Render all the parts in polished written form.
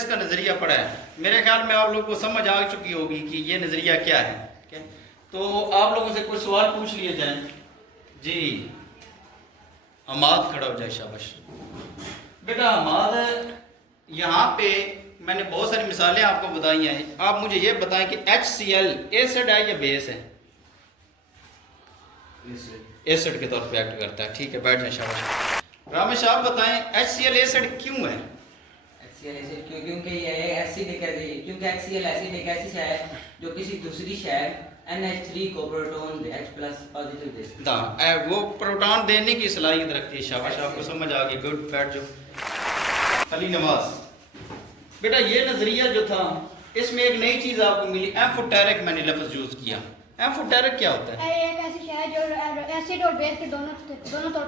Base का नज़रिया पढ़ा है, मेरे ख्याल में आप लोगों को समझ आ चुकी होगी कि ये नज़रिया क्या है। ठीक है, तो आप लोगों से कुछ सवाल पूछ लिए जाए। जी हमाद खड़ा हो जाए, शाबाश बेटा। हमाद, यहाँ पे मैंने बहुत सारी मिसालें आपको बताई हैं, आप मुझे ये बताएं कि HCl एसिड है या बेस है? एसिड के तौर पे एक्ट करता है। ठीक है, बैठ जाए, शाबाश। रामेश आप बताएं HCl एसिड क्यों है? HCl एसिड क्यों? क्योंकि ये एसिडिक है, क्योंकि HCl एसिड एक ऐसी शय है जो किसी दूसरी शय NH3 को प्रोटॉन H+ पॉजिटिव देता है। वो प्रोटॉन देने की सलाहियत रखती है। शाबाश, आपको समझ आ गई, गुड। बैठ जाओ। अली नवाज बेटा, ये नजरिया जो था इसमें एक नई चीज आपको मिली, एम्फोटेरिक मैंने लफ्ज यूज किया। एम्फोटेरिक क्या होता है? एक ऐसी शय है जो एसिड और बेस के दोनों तौर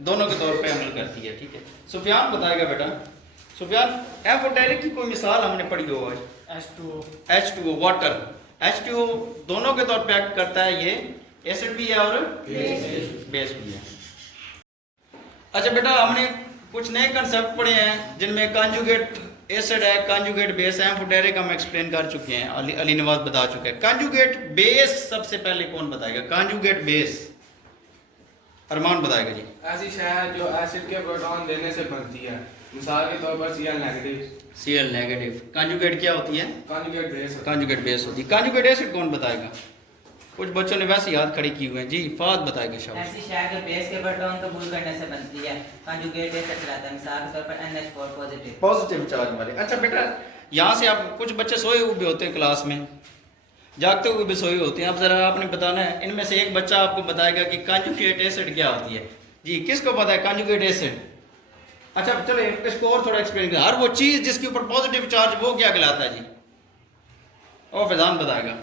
दोनों के तौर पे अमल करती है। ठीक है, सुफियान बताएगा बेटा। सुफियान, एम्फोटेरिक की कोई मिसाल हमने पढ़ी हो आज? H2O वाटर, H2O दोनों के तौर पे एक्ट करता है। ये एसिड भी है और बेस भी है। अच्छा बेटा, हमने कुछ नए कंसेप्ट पढ़े हैं जिनमें कॉन्जुगेट एसिड है, कॉन्जुगेट बेस है। एम्फोटेरिक हम एक्सप्लेन कर चुके हैं, अली नवाज बता चुके हैं। कॉन्जुगेट बेस सबसे पहले कौन बताएगा? कॉन्जुगेट बेस अरमान बताएगा जी। ऐसी शय है जो एसिड के प्रोटॉन देने से बनती है, मिसाल के तौर पर Cl negative. Cl negative. Conjugate क्या होती है? Conjugate base. कॉन्जुगेट बेस होती है। कॉन्जुगेट एसिड कौन बताएगा? कुछ बच्चों ने वैसे याद खड़ी की हुए हैं। जी फाद बताएगा। शाबाश। ऐसी शय जो बेस के प्रोटॉन कबूल करने से बनती है, कॉन्जुगेट एसिड कहलाता है। मिसाल के तौर पर NH4 पॉजिटिव चार्ज वाले। अच्छा बेटा, यहाँ से आप कुछ बच्चे सोए हुए भी होते हैं क्लास में, जागते हुए भी सोए होते हैं। अब जरा आपने बताना है, इनमें से एक बच्चा आपको बताएगा कि कॉन्जुगेट एसिड क्या होती है। जी किसको पता है कॉन्जुगेट एसिड? अच्छा चलो इसको और थोड़ा एक्सप्लेन करें। हर वो चीज जिसके ऊपर पॉजिटिव चार्ज, वो क्या कहलाता है जी? और फैजान बताएगा।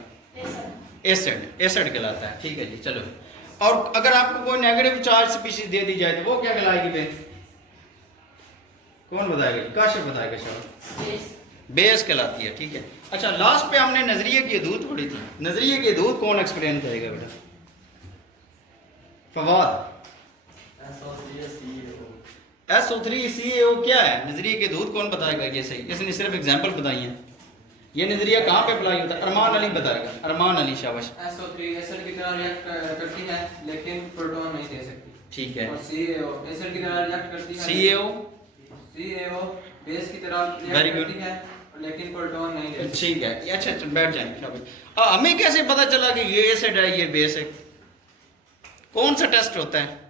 एसिड, एसिड कहलाता है। ठीक है जी, चलो। और अगर आपको कोई नेगेटिव चार्ज स्पीशीज दे दी जाए तो वो क्या कहलाएगी? कौन बताएगा? काशिफ बताएगा। शाबाश, बेस कहलाती है। ठीक है। अच्छा, लास्ट पे हमने नजरिए की हदूद पढ़ी थी। नजरिए की हदूद कौन एक्सप्लेन करेगा बेटा? फवाद। SO3CaO क्या है? नजरिए की हदूद कौन बताएगा? ये सही, इसने सिर्फ एग्जांपल बताई है। ये नजरिया कहाँ पे अप्लाई होता है? अरमान अली बताएगा। अरमान अली, शाबाश। SO3 एसिड की तरह रिएक्ट करती है लेकिन प्रोटॉन नहीं दे सकती। ठीक है। और CaO एसिड की तरह रिएक्ट करती है। CaO बेस की तरह Very रिएक्ट good. करती है लेकिन प्रोटॉन नहीं दे सकती। ठीक है। अच्छा बैठ जाए, शाबाश। हमें कैसे पता चला कि ये एसिड है ये बेस है? कौन सा टेस्ट होता है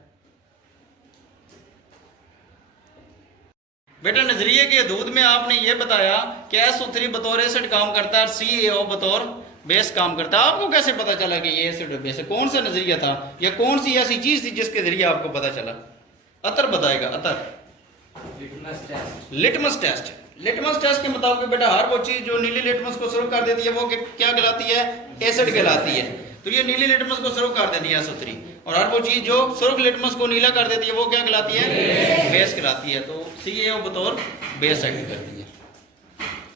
बेटा? नजरिए के हदूद में आपने ये बताया कि SO3 बतौर एसिड काम करता है और CaO बतौर बेस काम करता है। आपको कैसे पता चला कि ये एसिड और बेस है? कौन सा नजरिया था या कौन सी ऐसी चीज थी जिसके जरिए आपको पता चला? अतर बताएगा। अतर। Litmus test. लिटमस टेस्ट के मुताबिक बेटा हर वो चीज जो नीली लिटमस को सर्व कर देती है वो क्या कहलाती है? एसिड कहलाती है। तो ये नीली लिटमस को सर्व कर देती है SO3, और हर वो चीज जो सुर्ख लिटमस को नीला कर देती है वो क्या कहलाती है? बेस कहलाती है। तो CaO बतौर बेस एक्ट करती है।